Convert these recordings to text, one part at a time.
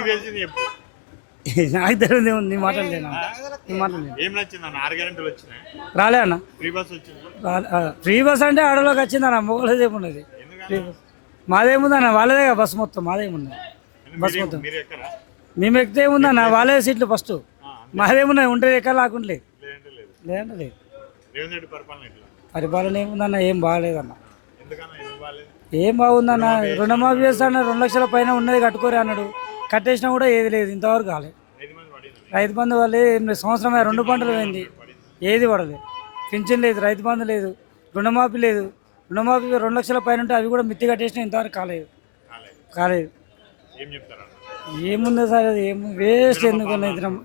నీకు తెలిసింది చెప్పు. నాకు తెలియదు నీ మాటలు లేనా నీ మాటలు లేను ఏం నచ్చింది అన్న? 6 గ్యారెంటీలు వచ్చినాయి, రాలే అన్న ఫ్రీ బస్ వచ్చింది. ఫ్రీ బస్ అంటే ఆడలోకి వచ్చింది అన్న మొగలది ఏమున్నది ఫ్రీ బస్ మాదేముందన్న వాళ్ళదే కదా బస్సు మొత్తం మాదేముంది బస్ మొత్తం మీరు ఎక్కరా? మేము ఎక్కితే ఏముందన్న వాళ్ళే సీట్లు ఫస్ట్ మాదేమున్నాయి ఉంటే ఎక్కడ లేకుంటే లేదంటే లేదు. లేదంటే లేదు రేవంత్ రెడ్డి పరిపాలన ఎట్లా? పరిపాలన ఏముందన్న ఏం బాగాలేదన్న ఎందుకన్నా ఎందుకు బాగాలేదు? ఏం బాగుందన్న రుణమాఫీ చేస్తాను 2 లక్షల పైన ఉన్నది కట్టుకోరు అన్నాడు కట్టేసినా కూడా ఏది లేదు ఇంతవరకు కాలేదు 5 మంది పడింది. రైతు బంధు వల్లే సంవత్సరం 2 పంటలు పోయింది ఏది పడలేదు పింఛన్ లేదు రైతు బంధు లేదు రుణమాఫీ లేదు రుణమాఫీ 2 లక్షల పైన ఉంటే అవి కూడా మిత్తి కట్టేసినా ఇంతవరకు కాలేదు కాలేదు ఏం చెప్తారా? ఏముంది సార్ అది ఏం వేస్ట్ ఎందుకు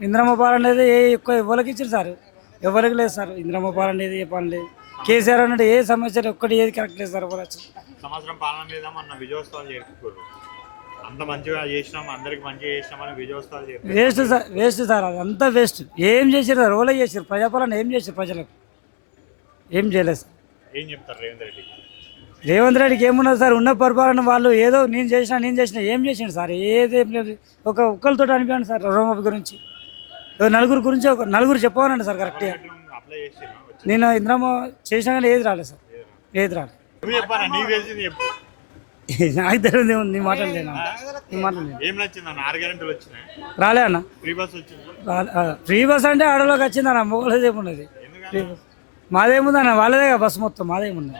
ఇంద్రమ్మ పాలన అనేది ఎక్కువ ఎవరికి ఇచ్చారు సార్ ఎవరికి లేదు సార్ ఇంద్రమ్మ పాలన అనేది ఏ పని లేదు కేసీఆర్ అన్నట్టు ఏ సమస్యలు ఒక్కటి ఏది కరెక్ట్ లేదు సార్ ఎవరు సంవత్సరం పాలన మీద మొన్న విజయోత్సవాలు జరుపుకోరు. అంత మంచిగా చేసినాం, అందరికి మంచిగా చేసినామని విజయోత్సవాలు జరుపుకోరు. వేస్ట్ సార్ అది అంతా వేస్ట్ ఏం చేసారు సార్ ఎవరో చేసారు ప్రజాపాలన ఏం చేశారు ప్రజలకు ఏం చేయలేదు సార్ ఏం చెప్తారు రేవంత్ రెడ్డి? రేవంత్ రెడ్డికి ఏమున్నది సార్ ఉన్న పరిపాలన వాళ్ళు ఏదో నేను చేసిన ఏం చేసిండు సార్ ఏదేం లేదు ఒక్కరితో అనిపించండి సార్ రుణమాఫీ గురించి నలుగురు గురించి నలుగురు చెప్పమనండి సార్ కరెక్ట్గా అప్లై చేసినా నేను ఇంద్రమ్మ చేసినా కానీ ఏది రాలేదు సార్ ఏది రాలేదు నువ్వు చెప్పానా? నీకు తెలిసింది చెప్పు. నాకు తెలియదు నీ మాటలు లేనా నీ మాటలు లేను ఏం నచ్చింది అన్న? 6 గ్యారెంటీలు వచ్చినాయి, రాలే అన్న ఫ్రీ బస్ వచ్చింది. ఫ్రీ బస్ అంటే ఆడలోకి వచ్చింది అన్న మొగలది ఏమున్నది ఫ్రీ బస్ మాదేముందన్న వాళ్ళదే కదా బస్సు మొత్తం మాదేముంది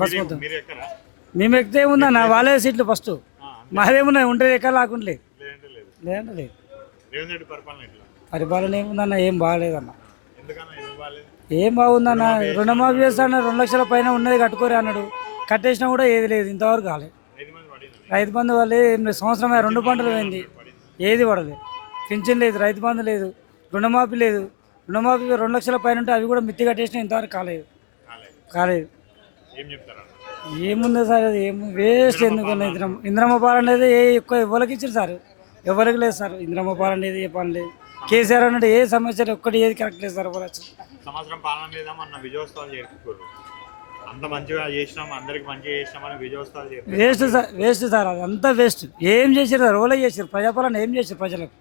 బస్ మొత్తం మీరు ఎక్కరా? మేము ఎక్కితే ఏముందన్న వాళ్ళే సీట్లు ఫస్ట్ మాదేమున్నాయి ఉంటే ఎక్కడ లేకుంటే లేదంటే లేదు. లేదంటే లేదు రేవంత్ రెడ్డి పరిపాలన ఎట్లా? పరిపాలన ఏముందన్న ఏం బాగాలేదన్న ఎందుకన్నా ఎందుకు బాగాలేదు? ఏం బాగుందన్న రుణమాఫీ చేస్తాను 2 లక్షల పైన ఉన్నది కట్టుకోరు అన్నాడు కట్టేసినా కూడా ఏది లేదు ఇంతవరకు కాలేదు 5 మంది పడింది. రైతు బంధు వల్లే సంవత్సరం 2 పంటలు పోయింది ఏది పడలేదు పింఛన్ లేదు రైతు బంధు లేదు రుణమాఫీ లేదు రుణమాఫీ 2 లక్షల పైన ఉంటే అవి కూడా మిత్తి కట్టేసినా ఇంతవరకు కాలేదు కాలేదు ఏం చెప్తారా? ఏముంది సార్ అది ఏం వేస్ట్ ఎందుకు ఇంద్రమ్మ పాలన అనేది ఎక్కువ ఎవరికి ఇచ్చారు సార్ ఎవరికి లేదు సార్ ఇంద్రమ్మ పాలన అనేది ఏ పని లేదు కేసీఆర్ అన్నట్టు ఏ సమస్యలు ఒక్కటి ఏది కరెక్ట్ లేదు సార్ ఎవరు సంవత్సరం పాలన మీద మొన్న విజయోత్సవాలు జరుపుకోరు. అంత మంచిగా చేసినాం, అందరికి మంచిగా చేసినామని విజయోత్సవాలు జరుపుకోరు. వేస్ట్ సార్ అది అంతా వేస్ట్ ఏం చేశారు సార్ ఎవరో చేశారు ప్రజాపాలన ఏం చేశారు ప్రజలకు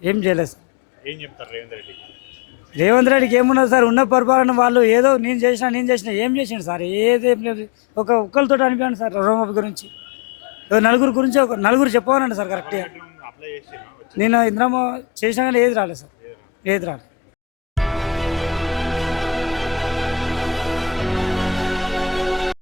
ఏం చేయలేదు సార్ ఏం చెప్తారు రేవంత్ రెడ్డి? రేవంత్ రెడ్డికి ఏమున్నది సార్ ఉన్న పరిపాలన వాళ్ళు ఏదో నేను చేసిన ఏం చేసిండు సార్ ఏదేం లేదు ఒక్కరితో అనిపించండి సార్ రుణమాఫీ గురించి నలుగురు గురించి నలుగురు చెప్పమనండి సార్ కరెక్ట్గా అప్లై చేసినా నేను ఇంద్రమ్మ చేసినా కానీ ఏది రాలేదు సార్ ఏది రాలేదు